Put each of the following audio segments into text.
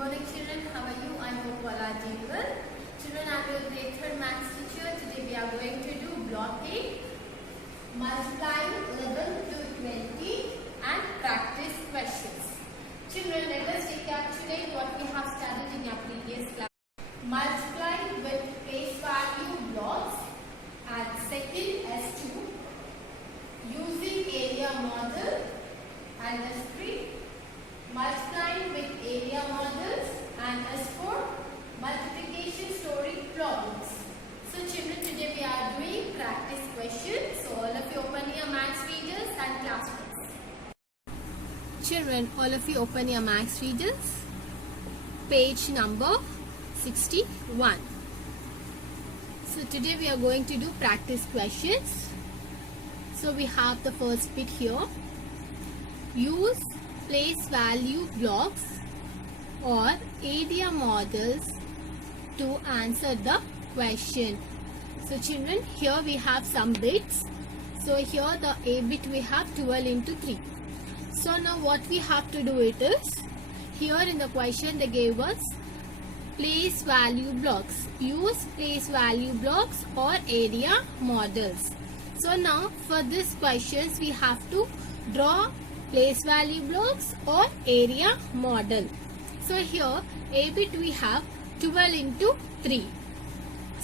morning children, how are you? I hope all are doing well. Children, I am your grade 3rd maths teacher. Today we are going to do block 8, multiplying 11 to 20 and practice questions. Children, let us recapitulate what we have studied in our previous class. Multiplying with place value blocks and second S2, using area model and S3, multiplying with area models and S4, multiplication story problems. So children, today we are doing practice questions. So all of you open your maths readers and class books. Children, all of you open your maths readers. Page number 61. So today we are going to do practice questions. So we have the first bit here. Use place value blocks or area models to answer the question. So children, here we have some bits. So here the A bit we have 12 into 3. So now what we have to do it is, here in the question they gave us place value blocks. Use place value blocks or area models. So now for this questions we have to draw place value blocks or area model. So here A bit we have 12 into 3.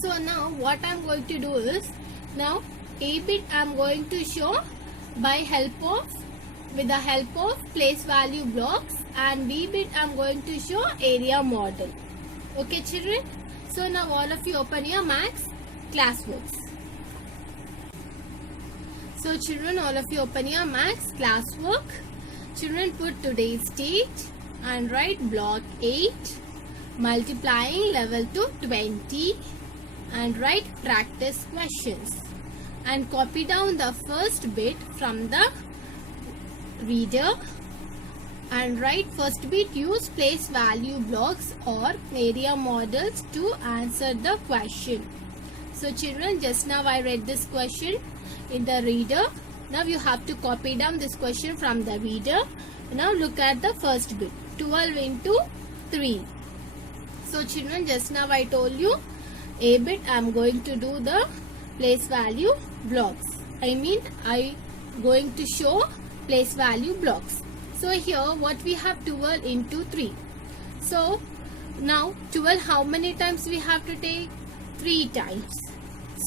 So now what I am going to do is, now A bit I am going to show with the help of place value blocks, and B bit I am going to show area model. Okay children, so now all of you open your maths class books. So children, all of you open your maths classwork. Children, put today's date and write block 8, multiplying level to 20, and write practice questions. And copy down the first bit from the reader and write first bit, use place value blocks or area models to answer the question. So children, just now I read this question in the reader. Now you have to copy down this question from the reader. Now look at the first bit, 12 into 3. So children, just now I told you A bit I am going to do the place value blocks. I going to show place value blocks. So here what we have 12 into 3. So now 12 how many times we have to take? 3 times.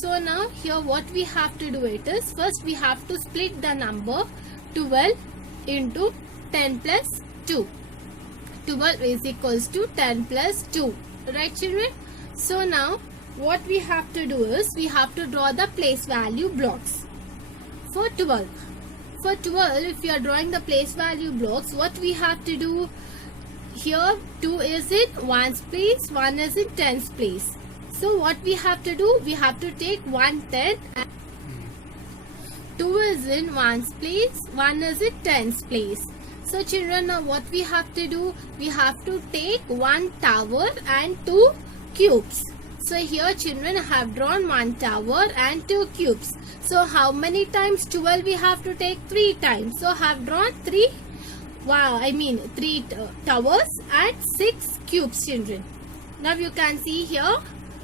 So now here what we have to do it is, first we have to split the number 12 into 10 plus 2. 12 is equals to 10 plus 2. Right children? So now what we have to do is, we have to draw the place value blocks for 12. For 12, if you are drawing the place value blocks, what we have to do here, 2 is in 1's place, 1 is in 10's place. So what we have to do, we have to take 1 10 and 2 is in 1's place, 1 is in 10's place. So children, now what we have to do, we have to take 1 tower and 2 cubes. So here children, I have drawn 1 tower and 2 cubes. So how many times 12 we have to take? 3 times. So I have drawn 3 towers and 6 cubes children. Now you can see here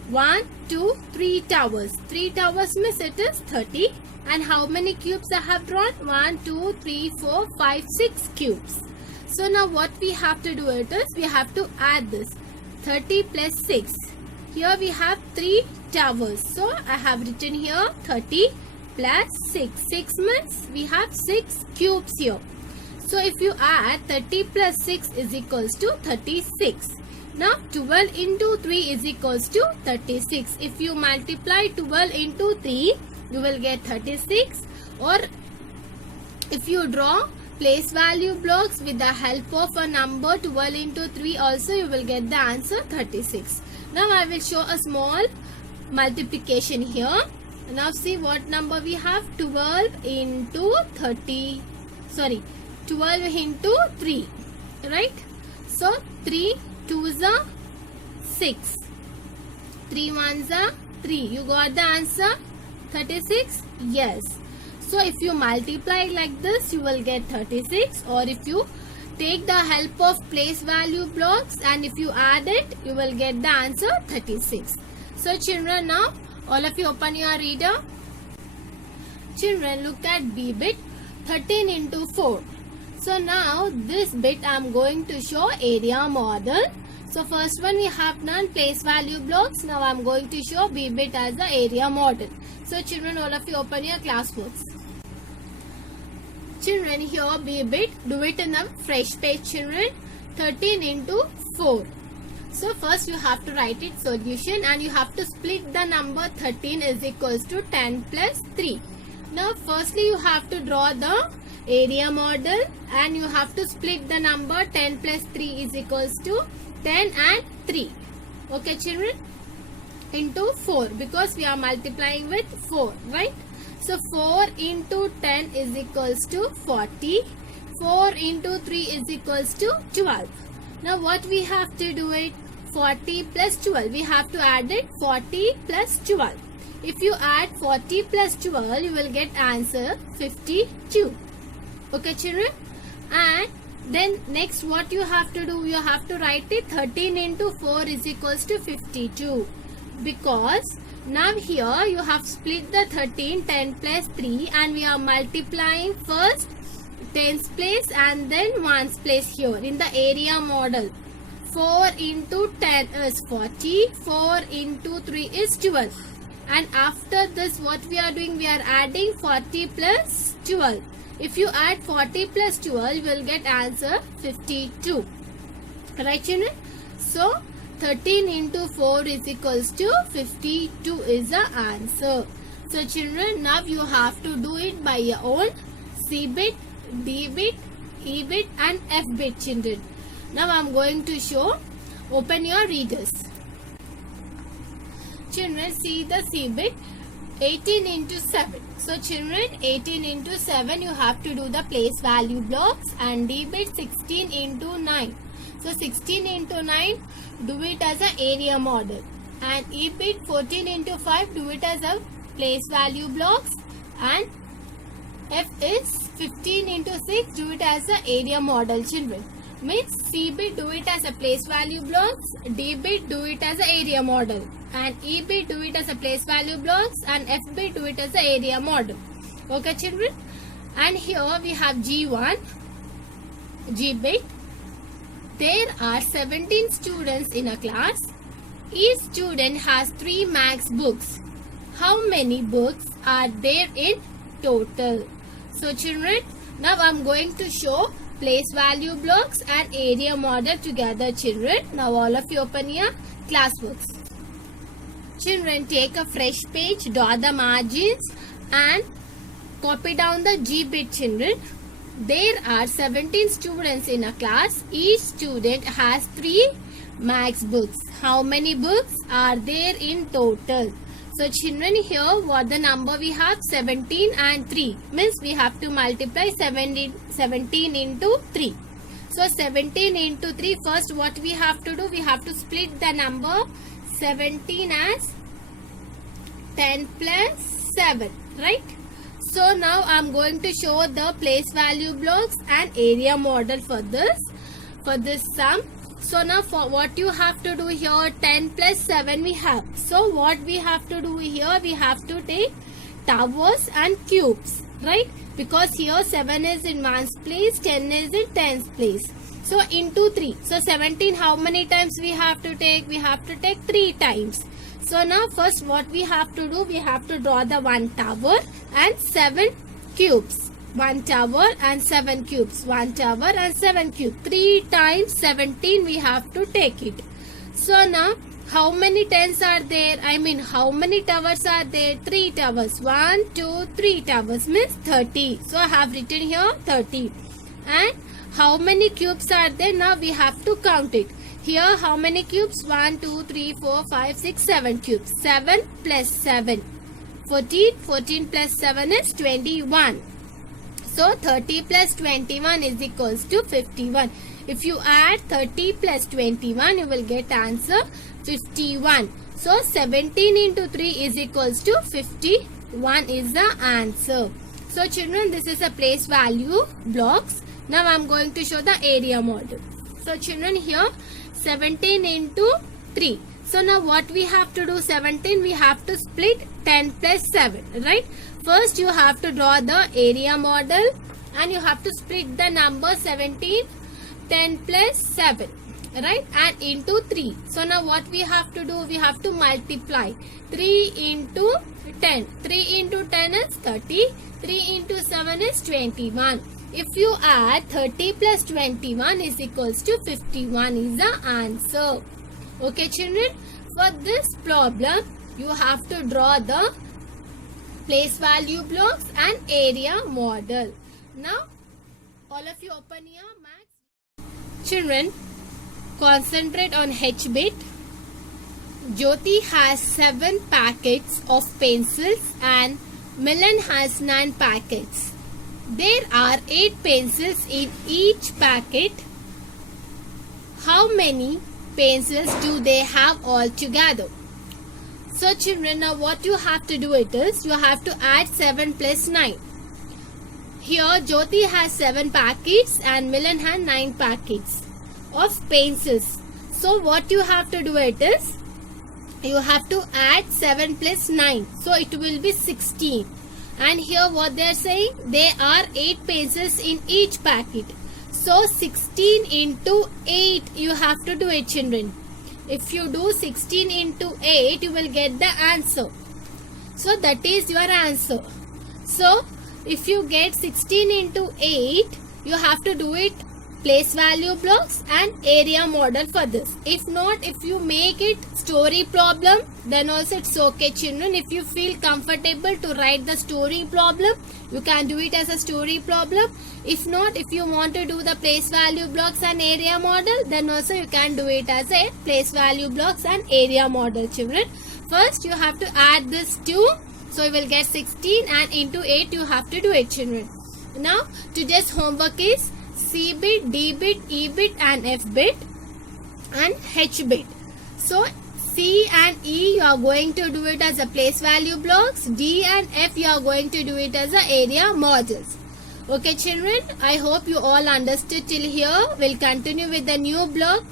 1, 2, 3 towers. 3 towers means it is 30. And how many cubes I have drawn? 1, 2, 3, 4, 5, 6 cubes. So now what we have to do it is, we have to add this 30 plus 6. Here we have 3 towers. So I have written here 30 plus 6. 6 means we have 6 cubes here. So if you add 30 plus 6 is equals to 36. Now 12 into 3 is equals to 36. If you multiply 12 into 3, you will get 36. Or if you draw place value blocks with the help of a number 12 into 3 also, you will get the answer 36. Now I will show a small multiplication here. Now see what number we have, 12 into 12 into 3, right? So 3 2s are 6, 3 1s are 3. You got the answer 36? Yes. So if you multiply like this, you will get 36, or if you take the help of place value blocks, and if you add it, you will get the answer 36. So children, now all of you open your reader. Children, look at B bit, 13 into 4. So now this bit I am going to show area model. So first one we have done place value blocks. Now I am going to show B bit as the area model. So children, all of you open your classworks. Children, here B bit, do it in a fresh page children. 13 into 4. So first you have to write its solution, and you have to split the number 13 is equals to 10 plus 3. Now firstly you have to draw the area model, and you have to split the number 10 plus 3 is equals to 10 and 3. Okay children, into 4, because we are multiplying with 4, right? So 4 into 10 is equals to 40. 4 into 3 is equals to 12. Now what we have to do it? 40 plus 12. We have to add it 40 plus 12. If you add 40 plus 12, you will get answer 52. Okay children? And then next what you have to do? You have to write it 13 into 4 is equals to 52. Because now here you have split the 13, 10 plus 3, and we are multiplying first tens place and then ones place here in the area model. 4 into 10 is 40, 4 into 3 is 12. And after this what we are doing? We are adding 40 plus 12. If you add 40 plus 12, you will get answer 52. Right children? So 13 into 4 is equals to 52 is the answer. So children, now you have to do it by your own. C bit, D bit, E bit and F bit children. Now I am going to show. Open your readers. Children, see the C bit, 18 into 7. So children, 18 into 7 you have to do the place value blocks, and D bit 16 into 9. So 16 into 9, do it as an area model, and E bit 14 into 5, do it as a place value blocks, and F is 15 into 6, do it as an area model children. Means C bit do it as a place value blocks, D bit do it as an area model, and E bit do it as a place value blocks, and F bit do it as an area model. Okay children? And here we have G1, G bit. There are 17 students in a class. Each student has 3 max books. How many books are there in total? So children, now I am going to show place value blocks and area model together children. Now all of you open your classworks. Children, take a fresh page, draw the margins and copy down the G bit children. There are 17 students in a class. Each student has 3 max books. How many books are there in total? So children, here what the number we have? 17 and 3. Means we have to multiply 17 into 3. So 17 into 3, first what we have to do? We have to split the number 17 as 10 plus 7. Right? So now I am going to show the place value blocks and area model for this sum. So now for what you have to do here, 10 plus 7 we have. So what we have to do here, we have to take towers and cubes, right? Because here 7 is in 1's place, 10 is in 10's place. So into 3. So 17 how many times we have to take? We have to take 3 times. So now first what we have to do, we have to draw the 1 tower and 7 cubes. 1 tower and 7 cubes. 1 tower and 7 cubes. 3 times 17 we have to take it. So now how many tens are there? I mean how many towers are there? 3 towers. 1, 2, 3 towers means 30. So I have written here 30. And how many cubes are there? Now we have to count it. Here how many cubes? 1, 2, 3, 4, 5, 6, 7 cubes. 7 plus 7. 14. 14 plus 7 is 21. So 30 plus 21 is equals to 51. If you add 30 plus 21, you will get answer 51. So 17 into 3 is equals to 51 is the answer. So children, this is a place value blocks. Now I am going to show the area model. So children, here 17 into 3. So now what we have to do, 17 we have to split 10 plus 7, right? First you have to draw the area model and you have to split the number 17, 10 plus 7, right, and into 3. So now what we have to do, we have to multiply 3 into 10. 3 into 10 is 30, 3 into 7 is 21. If you add 30 plus 21 is equals to 51 is the answer. Okay children, for this problem you have to draw the place value blocks and area model. Now all of you open your maths. Children, concentrate on H bit. Jyoti has 7 packets of pencils and Milan has 9 packets. There are 8 pencils in each packet. How many pencils do they have all together? So children, now what you have to do it is, you have to add 7 plus 9. Here Jyoti has 7 packets and Milan has 9 packets of pencils. So what you have to do it is, you have to add 7 plus 9. So it will be 16. And here what they are saying, there are 8 pencils in each packet. So 16 into 8 you have to do it children. If you do 16 into 8 you will get the answer. So that is your answer. So if you get 16 into 8 you have to do it place value blocks and area model for this. If not, if you make it story problem, then also it's okay children. If you feel comfortable to write the story problem, you can do it as a story problem. If not, if you want to do the place value blocks and area model, then also you can do it as a place value blocks and area model children. First you have to add this 2, so you will get 16, and into 8 you have to do it children. Now today's homework is C bit, D bit, E bit and F bit and H bit. So C and E you are going to do it as a place value blocks. D and F you are going to do it as a area models. Okay children, I hope you all understood till here. We'll continue with the new block.